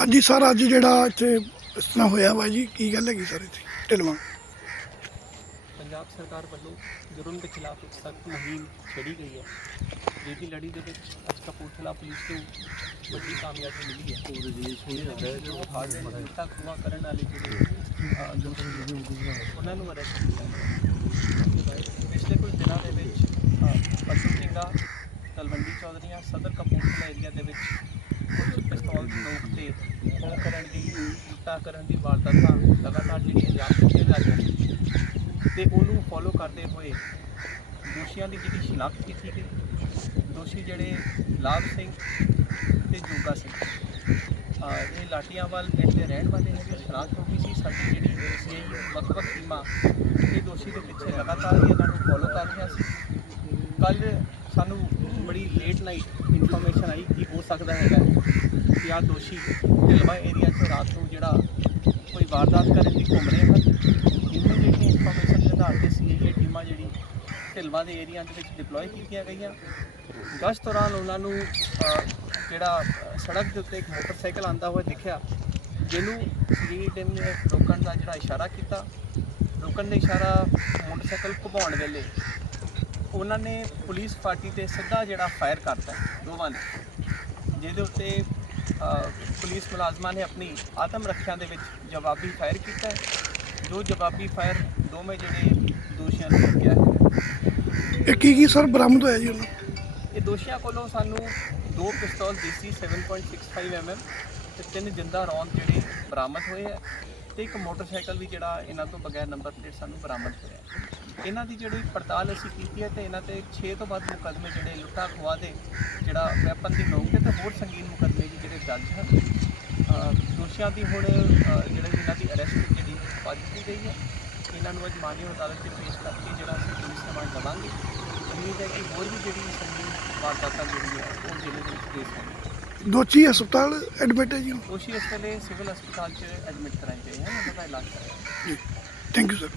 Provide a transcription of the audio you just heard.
ਹਾਂਜੀ ਸਰ ਅੱਜ ਜਿਹੜਾ ਇੱਥੇ ਇਸ ਤਰ੍ਹਾਂ ਹੋਇਆ ਵਾ ਜੀ ਕੀ ਗੱਲ ਹੈਗੀ ਸਰ ਇੱਥੇ? ਢਿਲਵਾਂ ਪੰਜਾਬ ਸਰਕਾਰ ਵੱਲੋਂ ਜੁਰਮ ਦੇ ਖਿਲਾਫ ਇੱਕ ਸਖਤ ਮੁਹਿੰਮ ਛੇੜੀ ਗਈ ਹੈ ਜਿਹਦੀ ਲੜੀ ਦੇ ਵਿੱਚ ਅੱਜ ਕਪੂਰਥਲਾ ਪੁਲਿਸ ਨੂੰ ਵੱਡੀ ਕਾਮਯਾਬੀ ਮਿਲੀ ਹੈ। ਉਹ ਰਿਲੀਜ਼ ਹੋਈ ਹੈ ਜੋ ਹਾਰਡਵੇਅਰ ਕੀਤਾ ਖੁਆ ਕਰਨ ਵਾਲੇ ਜਿਹੜੇ ਉਹਨਾਂ ਨੂੰ ਅਰੈਸਟ ਕੀਤਾ ਗਿਆ। ਪਿਛਲੇ ਕੁਝ ਦਿਨਾਂ ਦੇ ਵਿੱਚ ਅਹ, ਪਸ਼ੂ ਸਿੰਘਾ ਤਲਵੰਡੀ ਚੌਧਰੀਆਂ ਸਦਰ ਕਪੂਰਥਲਾ ਏਰੀਆ ਦੇ ਵਿੱਚ ਕੁਝ ਪਿਸਤੌਲ ਦੀ ਨੋਕ ਤੇ ਖੋਹ ਕਰਨ ਦੀ, ਲੁੱਟਾਂ ਕਰਨ ਦੀ ਵਾਰਦਾਤਾਂ ਲਗਾਤਾਰ ਜਿਹੜੀ ਅੰਜਾਮ ਦਿੱਤੇ ਜਾ ਰਹੀਆਂ ਨੇ ਤੇ ਉਹਨੂੰ ਫੋਲੋ ਕਰਦੇ ਹੋਏ ਦੋਸ਼ੀਆਂ ਦੀ ਜਿਹੜੀ ਸ਼ਨਾਖਤ ਕੀਤੀ ਗਈ, ਦੋਸ਼ੀ ਜਿਹੜੇ ਲਾਭ ਸਿੰਘ ਤੇ ਜੋਗਾ ਸਿੰਘ। ਇਹ ਲਾਟੀਆਂਵਾਲ ਪਿੰਡ ਦੇ ਰਹਿਣ ਵਾਲੇ ਹੈਗੇ ਸ਼ਨਾਖਤ ਹੋ ਗਈ ਸੀ, ਸਾਡੀ ਜਿਹੜੀ ਸੀਆਈ ਵੱਖ-ਵੱਖ ਟੀਮਾਂ, ਇਹ ਦੋਸ਼ੀ ਦੇ ਪਿੱਛੇ ਲਗਾਤਾਰ ਹੀ ਇਹਨਾਂ ਨੂੰ ਫੋਲੋ ਕਰ ਰਹੀਆਂ ਸੀ। ਕੱਲ ਸਾਨੂੰ ਬੜੀ ਲੇਟ ਨਾਈਟ ਇਨਫੋਰਮੇਸ਼ਨ ਆਈ ਕਿ ਹੋ ਸਕਦਾ ਹੈਗਾ। ਜਾਂ ਦੋਸ਼ੀ ਢਿਲਵਾ ਏਰੀਆ 'ਚ ਰਾਤ ਨੂੰ ਜਿਹੜਾ ਕੋਈ ਵਾਰਦਾਤ ਕਰਨ ਦੀ ਘੁੰਮ ਰਹੇ ਹਨ ਇਮੀਡੀਏਟਲੀ ਇਨਫੋਰਮੇਸ਼ਨ ਦੇ ਆਧਾਰ ਤੇ ਸੀਆਈਏ ਟੀਮਾਂ ਜਿਹੜੀ ਢਿਲਵਾ ਦੇ ਏਰੀਆ ਦੇ ਵਿੱਚ ਡਿਪਲੋਏ ਕੀਤੀਆਂ ਗਈਆਂ। ਗਸ਼ਤ ਦੌਰਾਨ ਉਹਨਾਂ ਨੂੰ ਜਿਹੜਾ ਸੜਕ ਦੇ ਉੱਤੇ ਇੱਕ ਮੋਟਰਸਾਈਕਲ ਆਂਦਾ ਹੋਇਆ ਦਿਖਿਆ, ਜਿਹਨੂੰ ਸੀਆਈਏ ਟੀਮ ਨੇ ਰੋਕਣ ਦਾ ਜਿਹੜਾ ਇਸ਼ਾਰਾ ਕੀਤਾ। ਰੋਕਣ ਦਾ ਇਸ਼ਾਰਾ ਮੋਟਰਸਾਈਕਲ ਘੁਮਾਉਣ ਵੇਲੇ ਉਹਨਾਂ ਨੇ ਪੁਲਿਸ ਪਾਰਟੀ ਤੇ ਸਿੱਧਾ ਜਿਹੜਾ ਫਾਇਰ ਕਰਤਾ, ਦੋਵਾਂ ਨੇ। ਜਿਹਦੇ ਉੱਤੇ ਪੁਲਿਸ ਮੁਲਾਜ਼ਮਾਂ ਨੇ ਆਪਣੀ ਆਤਮ ਰੱਖਿਆ ਦੇ ਵਿੱਚ ਜਵਾਬੀ ਫਾਇਰ ਕੀਤਾ। ਜੋ ਜਵਾਬੀ ਫਾਇਰ ਦੋਵੇਂ ਜਿਹੜੇ ਦੋਸ਼ੀਆਂ ਨੇ ਕੀਤਾ ਹੈ ਇਹ ਕੀ ਕੀ ਸਰ ਬਰਾਮਦ ਹੋਇਆ ਜੀ ਉਹਨੂੰ ਇਹ ਦੋਸ਼ੀਆਂ ਕੋਲੋਂ ਸਾਨੂੰ ਦੋ ਪਿਸਤੌਲ ਦੇਸੀ 7.65 mm ਤੇ ਤਿੰਨ ਜਿੰਦਾ ਰੌਂਦ ਜਿਹੜੇ ਬਰਾਮਦ ਹੋਏ ਹੈ ਤੇ ਇੱਕ ਮੋਟਰਸਾਈਕਲ ਵੀ ਜਿਹੜਾ ਇਹਨਾਂ ਤੋਂ ਬਗੈਰ ਨੰਬਰ ਪਲੇਟ ਸਾਨੂੰ ਬਰਾਮਦ ਹੋਇਆ। ਇਹਨਾਂ ਦੀ ਜਿਹੜੀ ਪੜਤਾਲ ਅਸੀਂ ਕੀਤੀ ਹੈ ਤੇ ਇਹਨਾਂ ਤੇ 6 ਤੋਂ ਵੱਧ ਮੁਕੱਦਮੇ ਜਿਹੜੇ ਲੁੱਟਾ ਖੋਆ ਦੇ ਜਿਹੜਾ ਵੈਪਨ ਦੀ ਨੋਕ ਤੇ ਹੋਰ ਸੰਗੀਨ ਮੁਕੱਦਮੇ ਜਿਹੜੇ ਦਰਜ ਹਨ ਦੋਸ਼ੀਆਂ ਦੀ ਹੁਣ ਜਿਹੜੇ ਇਹਨਾਂ ਦੀ ਅਰੈਸਟ ਜਿਹੜੀ ਪਾ ਦਿੱਤੀ ਗਈ ਹੈ। ਇਹਨਾਂ ਨੂੰ ਅੱਜ ਮਾਨਯੋਗ ਅਦਾਲਤ 'ਚ ਪੇਸ਼ ਕਰਕੇ ਜਿਹੜਾ ਅਸੀਂ ਪੁਲਿਸ ਸਮਾਨ ਲਵਾਂਗੇ। ਉਮੀਦ ਹੈ ਕਿ ਹੋਰ ਵੀ ਜਿਹੜੀ ਸੰਗੀਨ ਵਾਰਦਾਤਾਂ ਜਿਹੜੀ ਹੈ ਉਹ ਜ਼ਿਲ੍ਹੇ ਦੇ ਵਿੱਚ ਪੇਸ਼ ਹੋਣਗੀਆਂ। ਦੋਚੀ ਹਸਪਤਾਲ ਐਡਮਿਟ ਹੈ ਜੀ? ਦੋਸ਼ੀ ਇਸ ਵੇਲੇ ਸਿਵਲ ਹਸਪਤਾਲ 'ਚ ਐਡਮਿਟ ਕਰਾਏ ਗਏ ਹਨ ਉਹਨਾਂ ਦਾ ਇਲਾਜ ਕਰ ਰਹੇ ਹਨ ਥੈਂਕ ਯੂ ਸਰ